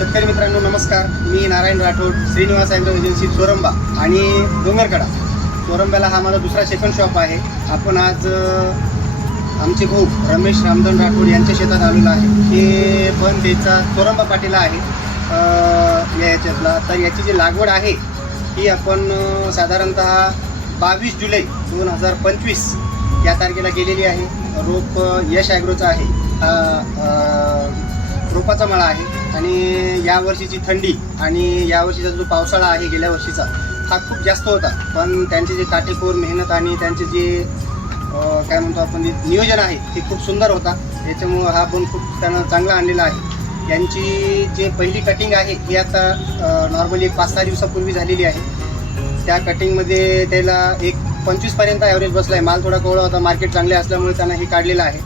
शेतकरी मित्रांनो नमस्कार. मी नारायण राठोड, श्रीनिवास ॲग्रो एजन्सी चोरंबा आणि डोंगरकडा. चोरंब्याला हा माझा दुसरा सेकंड शॉप आहे. आपण आज आमचे भाऊ रमेश रामधन राठोड यांच्या शेतात आलेलो आहे. हे पण त्याचा चोरंबा पाटीला आहे याच्यातला. तर याची जी लागवड आहे ही आपण साधारणतः 22 जुलै 2025 या तारखेला केलेली आहे. रोप यश ॲग्रोचा आहे. रोपाचा मळा आहे आणि यावर्षीची थंडी आणि यावर्षीचा जो पावसाळा आहे गेल्या वर्षीचा हा खूप जास्त होता. पण त्यांचे जे काटेकोर मेहनत आणि त्यांचे जे काय म्हणतो आपण नियोजन आहे ते खूप सुंदर होता. याच्यामुळं हा पण खूप त्यानं चांगला आणलेला आहे. यांची जे पहिली कटिंग आहे ही आता नॉर्मली 5-6 दिवसापूर्वी झालेली आहे. त्या कटिंगमध्ये त्याला एक 25पर्यंत ॲव्हरेज बसला आहे. माल थोडा कोवळा होता, मार्केट चांगले असल्यामुळे त्यांना हे काढलेलं आहे.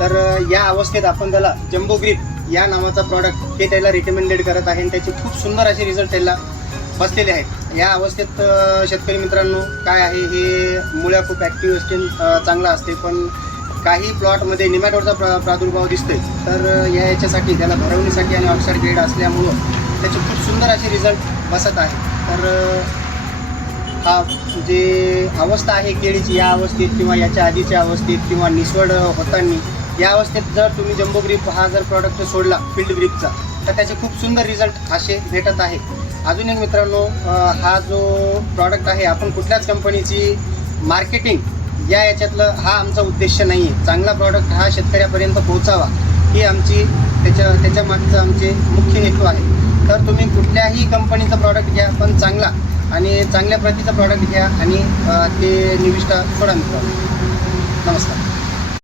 तर या अवस्थेत आपण त्याला जम्बो ग्रीप या नावाचा प्रॉडक्ट हे त्याला रिकमेंडेड करत आहे आणि त्याचे खूप सुंदर असे रिझल्ट त्याला बसलेले आहेत. या अवस्थेत शेतकरी मित्रांनो काय आहे, हे मुळ्या खूप ॲक्टिव्ह असते, चांगला असते. पण काही प्लॉटमध्ये निमॅटोडचा प्रादुर्भाव दिसतोय. तर याच्यासाठी त्याला भरवणीसाठी आणि ऑक्साईड ग्रेड असल्यामुळं त्याचे खूप सुंदर असे रिझल्ट बसत आहे. तर हा जे अवस्था आहे केळीची या अवस्थेत किंवा याच्या आधीच्या अवस्थेत किंवा निसवड होताना या अवस्थेत जर तुम्ही जम्बो ग्रीप हा जर प्रॉडक्ट सोडला फील्ड ग्रीपचा तर त्याचे खूप सुंदर रिझल्ट असे भेटत आहे. अजून एक मित्रांनो, हा जो प्रॉडक्ट आहे आपण कुठल्याच कंपनीची मार्केटिंग याच्यातलं हा आमचा उद्देश नाही आहे. चांगला प्रॉडक्ट हा शेतकऱ्यापर्यंत पोहोचावा ही आमची त्याच्या मागचा आमचे मुख्य हेतू आहे. तर तुम्ही कुठल्याही कंपनीचा प्रॉडक्ट घ्या पण चांगला आणि चांगल्या प्रतीचा प्रॉडक्ट घ्या आणि ते निविष्ठा सोडा मित्रांनो. नमस्कार.